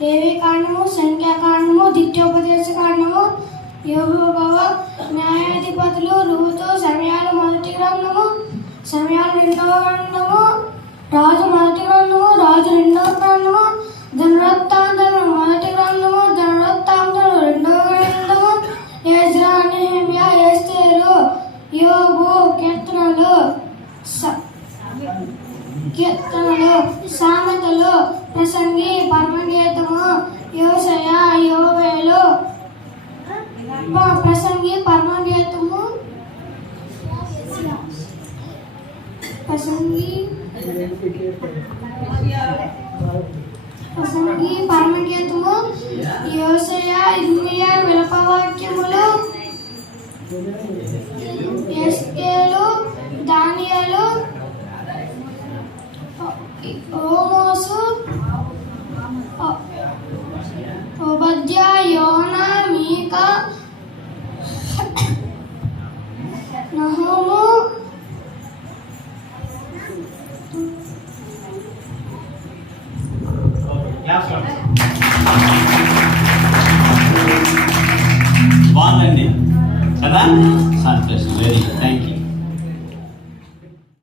లేవి కాండము, సంఖ్యాకాండము, ద్వితీయోపదేశ కాండము, యెహోవా, న్యాయాధిపతులు, రూతు, సమయాలు మొదటి గ్రంథము, సమయాలు రెండవ గ్రంథము, రాజు మొదటి గ్రంథము, రాజు రెండవ గ్రంథము, ధనవృత్తాంతములు మొదటి గ్రంథము, ధనవృత్తాంతములు రెండవ గ్రంథము, ఎజ్రా, నెహెమ్యా, ఎస్తేరు, యోబు, కీర్తనలు, సామెతలు, ప్రసంగి, పరమగీతము, యోషయా, యోవేలు, ప్రసంగి, పరమగీతము, పరమగీతము, యోషయా, ఇర్మియా, విలపవాక్యములు, ఎస్తేరు, దానియేలు, ఓమోసు, ఓబద్యా, యోనా, మీకా, నహూము, బాగుందండి కదా. సంతోషం. Very thank you.